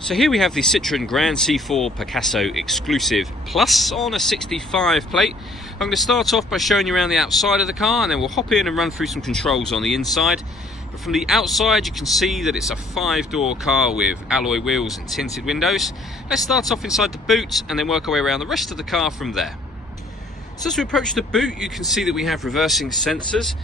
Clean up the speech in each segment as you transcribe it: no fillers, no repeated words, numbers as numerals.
So here we have the Citroen Grand C4 Picasso Exclusive Plus on a 65 plate. I'm going to start off by showing you around the outside of the car, and then we'll hop in and run through some controls on the inside. But from the outside you can see that it's a 5-door car with alloy wheels and tinted windows. Let's start off inside the boot and then work our way around the rest of the car from there. So as we approach the boot, you can see that we have reversing sensors.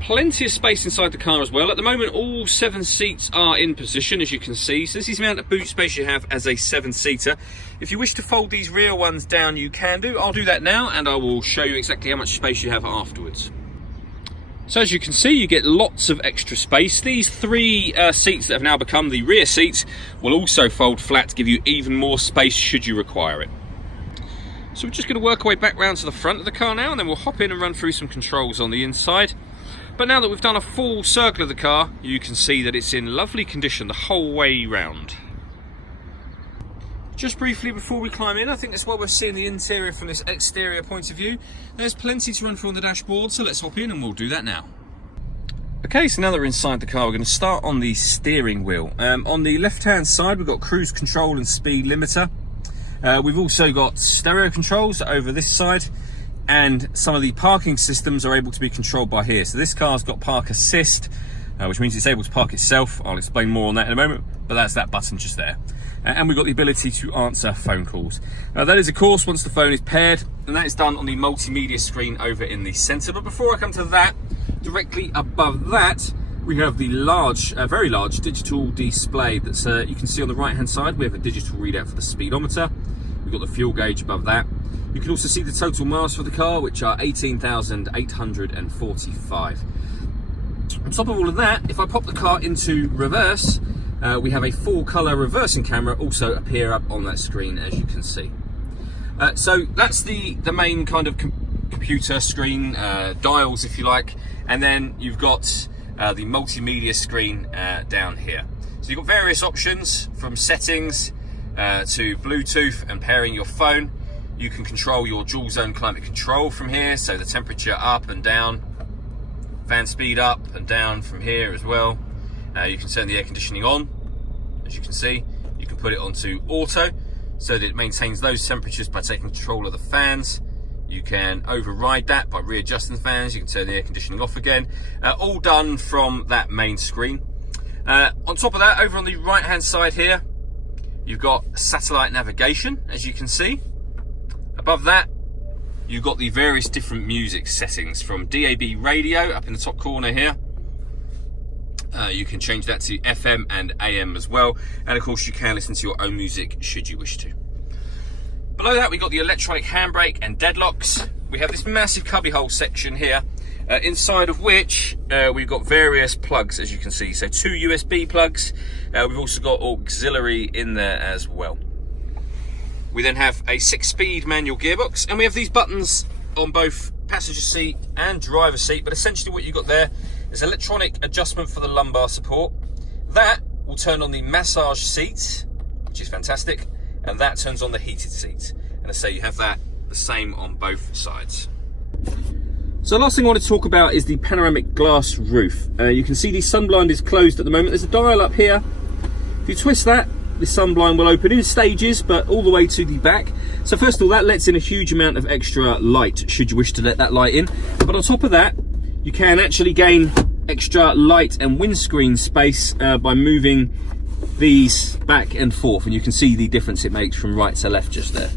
Plenty of space inside the car as well. At the moment all 7 seats are in position, as you can see. So this is the amount of boot space you have as a 7-seater. If you wish to fold these rear ones down, you can do. I'll do that now and I will show you exactly how much space you have afterwards. So as you can see, you get lots of extra space. These 3 seats that have now become the rear seats will also fold flat to give you even more space should you require it. So we're just going to work our way back round to the front of the car now, and then we'll hop in and run through some controls on the inside. But now that we've done a full circle of the car, you can see that it's in lovely condition the whole way round. Just briefly before we climb in, I think that's why we're seeing the interior from this exterior point of view. There's plenty to run through on the dashboard, so let's hop in and we'll do that now. Okay, so now that we're inside the car, we're going to start on the steering wheel. On the left-hand side, we've got cruise control and speed limiter. We've also got stereo controls over this side, and some of the parking systems are able to be controlled by here. So this car's got park assist, which means it's able to park itself. I'll explain more on that in a moment, but that's that button just there. And we've got the ability to answer phone calls. That is of course once the phone is paired, and that is done on the multimedia screen over in the centre. But before I come to that, directly above that we have the large, very large digital display that's you can see on the right hand side. We have a digital readout for the speedometer. We've got the fuel gauge above that. You can also see the total miles for the car, which are 18,845. On top of all of that, if I pop the car into reverse, we have a full colour reversing camera also appear up on that screen, as you can see. So that's the main kind of computer screen, dials if you like, and then you've got the multimedia screen down here. So you've got various options from settings to Bluetooth and pairing your phone. You can control your dual zone climate control from here, so the temperature up and down, fan speed up and down from here as well. You can turn the air conditioning on, as you can see. You can put it onto auto so that it maintains those temperatures by taking control of the fans. You can override that by readjusting the fans. You can turn the air conditioning off again. All done from that main screen. On top of that, over on the right hand side here, you've got satellite navigation, as you can see. Above that, you've got the various different music settings, from DAB radio up in the top corner here. You can change that to FM and AM as well, and of course you can listen to your own music should you wish to. Below that we've got the electronic handbrake and deadlocks. We have this massive cubbyhole section here, inside of which we've got various plugs, as you can see. So 2 USB plugs. We've also got auxiliary in there as well. We then have a 6-speed manual gearbox, and we have these buttons on both passenger seat and driver seat. But essentially what you've got there is electronic adjustment for the lumbar support. That will turn on the massage seat, which is fantastic, and that turns on the heated seat. And I say you have that the same on both sides. So the last thing I want to talk about is the panoramic glass roof. You can see the sunblind is closed at the moment. There's a dial up here. If you twist that, the sunblind will open in stages, but all the way to the back. So first of all, that lets in a huge amount of extra light should you wish to let that light in. But on top of that, you can actually gain extra light and windscreen space by moving these back and forth, and you can see the difference it makes from right to left just there.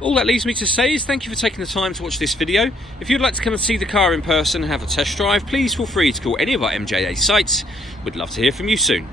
All that leaves me to say is thank you for taking the time to watch this video. If you'd like to come and see the car in person and have a test drive, please feel free to call any of our MJA sites. We'd love to hear from you soon.